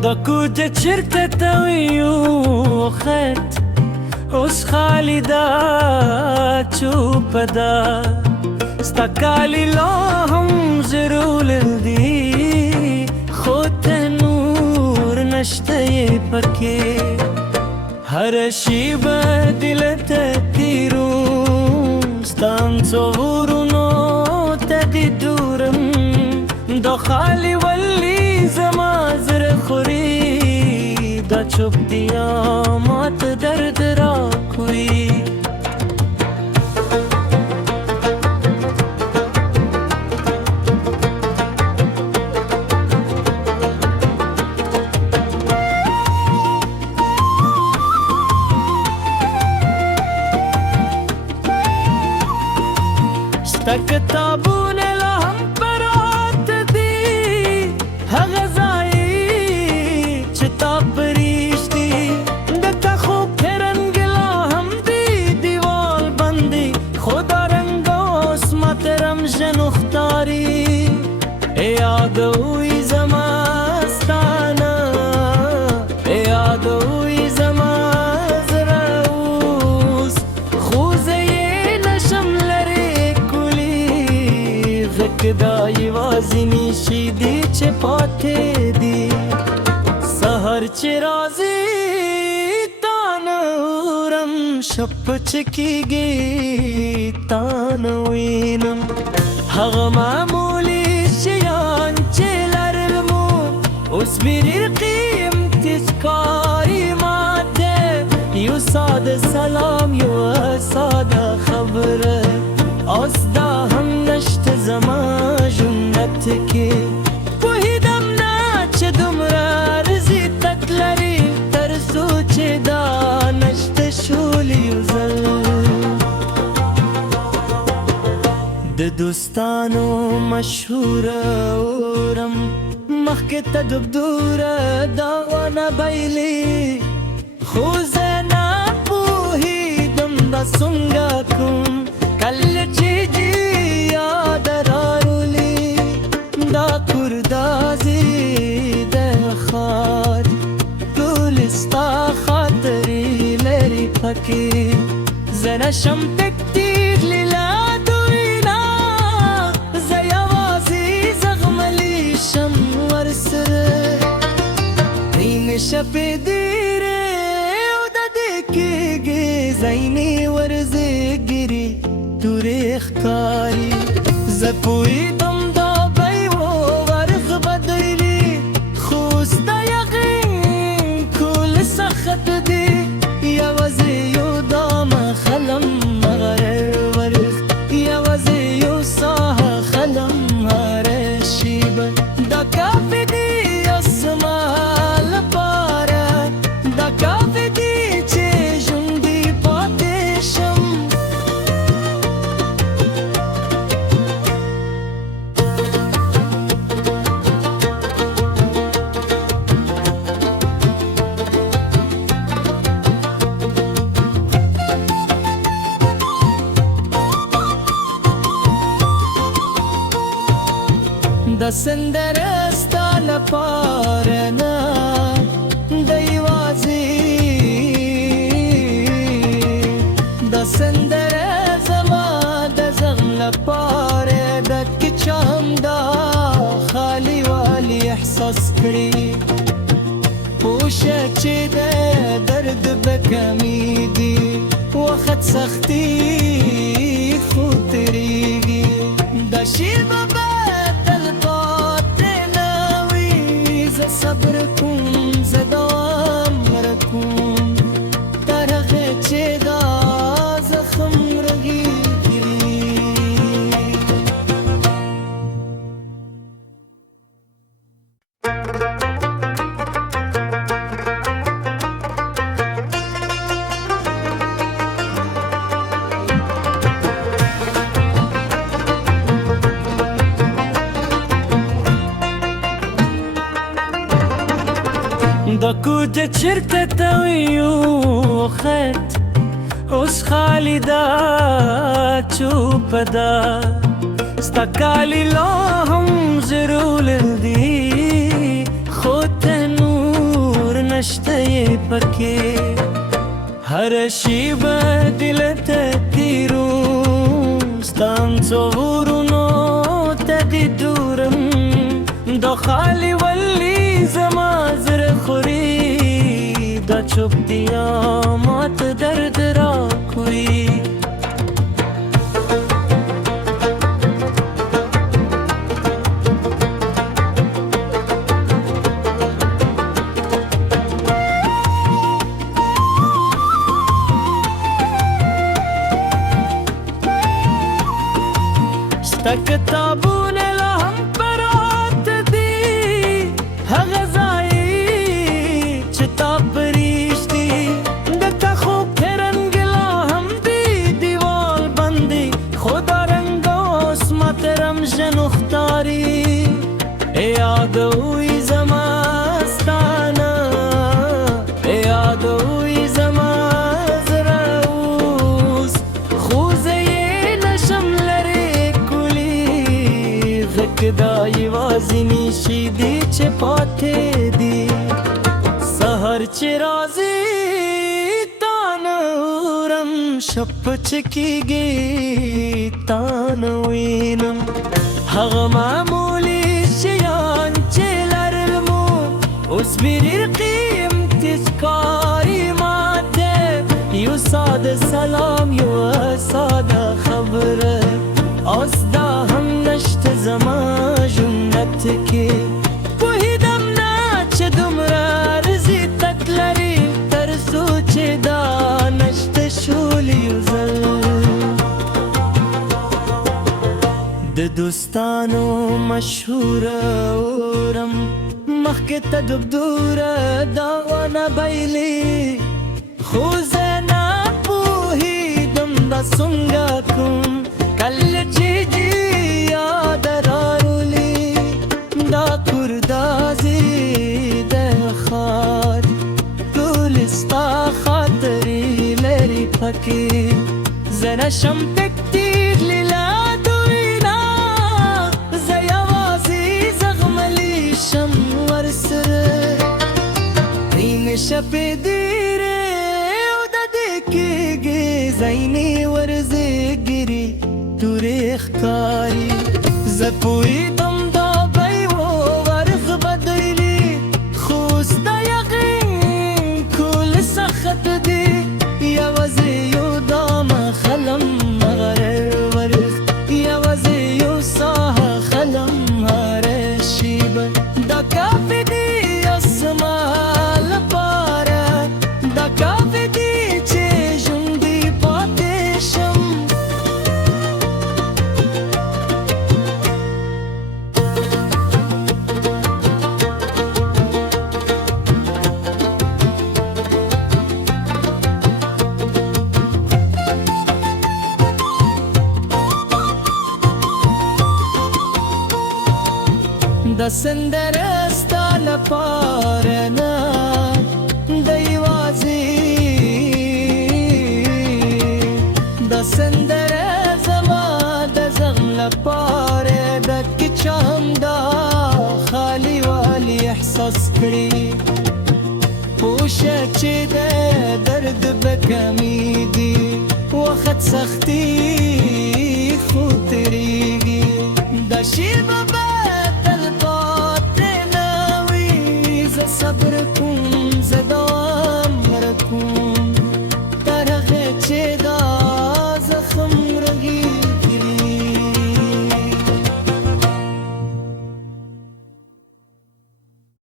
دا کوچه چرته تویو خط اوس خالی دا چوپه دا ستا کالی لا هم زرولل دی خود ته نور نشته پکې هر شیبه دل ته تیروم ستا انځورونو ته دې دورم دا خالی ولی زما زړه خوري دا چوپتیا ماته درد راکوي ستا کتابونه لا هم پراته دي هغه ځای چې تا پریږدي دته خو رنګ لا هم دی دیوال باندې خو دا رنګ اوس ماته رمژن ښکاري یادوي زما ستانه یادوي زما زړه اوس خو زه یې نشم لرې کولی غږ دا یوازیني شي دي چې پاتې دي سهار چې راځي تا نه اورم شپه چې کېږي تا نه وینم هغه معمولي شیان چې لرل مو اوس ډېر قیمتي ښکاري ماته یو ساده سلام یو ساده خبره اوس دا هم نشته زما ژوند کې پوهېدم نه چې دومره ارزي تک لري تر څو چې دا نشته شولي یو ځل د دوستانو مشهوره اورم مخکې ته دبدوره دا ونه بایلي خو زه نه پوهېدم دا څنګه کوم کله چې دې یاد راولي دا کور دا ځای د ښار ټولې ستا خاطرې لري پکې زه نشم تکتیرلی له دوی نه زه یوازې زغملی شم ورسره ریمې شپې ډېرې او د دې کېږي ځینې ورزګري تورې ښکاري زه پوهېدم دا به یو ورځ بدلي خو ستا یقین کول سخت دی یوازې یو دا مخلم هر ورځ یوازې یو ساحه خلم هر شیبه دا کافي دی اسما لپاره دا کافي دی چې ژوندی پاتې شم د سندره ستا لپاره نه د یوازې د سندره زما د زغم لپاره د کچا هم دا خالي والي احساس کړي پوشه چې د درد به کمیږي وخت سختي خو تېرېږي دا شعر به صبر کوم زه دوام رکوم تر هغې چې دا زخم رغېږي دا کوچه چرته تویو خط اوس خالی دا چوپه دا ستا کالی لا هم زرولل دی خود ته نور نشته یې پکې هر شیبه دل ته تیروم ستا انځورونو ته دې دورم دا خالي ولي زما زړه خوري دا چوپتیا ماته درد راکوي ستا کتابونه لا هم پراته دي هغه ځای چې تا پریږدي دلته خو رنګ لا هم دي دیوال باندې خو دا رنګ اوس ماته رمژنو ښکاري یادوي زما ستانه یادوي زما زړه اوس خو زه یې نشم لرې دا یوازینی شي دي چې پاتې دي سهار چې راځي تا نه اورم شپ چې کېږي تا نه وینم هغه معمولي شیان چې لرلمو اوس مې ډېر قیمتي ښکاري ماته یو ساده سلام یوه ساده خبره اوس دا هم نشته زما ژوند کې پوهېدم نه چې دومره عرضي تک لري تر څو چې دا نشته شولې یو ځل د دوستانو مشهوره اورم مخکې ته ګبدوره دا ونه بایلي خو زه نه پوهېدم دا څنګه کوم کله چې دې یاد راولي دا کور دا ځای د ښار ټول ستا خاطرې لري پکې زه نشم تکتیلی له دوی نه زه یوازې زغملی شم ورسره رینې شپې ډېرې او د دې کېږي ځینې ورزګري تورې ښکاري زه پوهېدم دا به یو ورځ بدلي خو ستا یقین کول سخت دی یوازې یو دامه خلم هر ورځ یوازې یو ساحه خلم هر شیبه دا کافي دی اسما لپاره دا کافي دی چې ژوندی پاتې شم د سندره ستا لپاره نه د یوازې د سندره زما د زغم لپاره د کې چا هم دا خالي والي احساس کړي پوشه چې د درد به کمیږي وخت سختي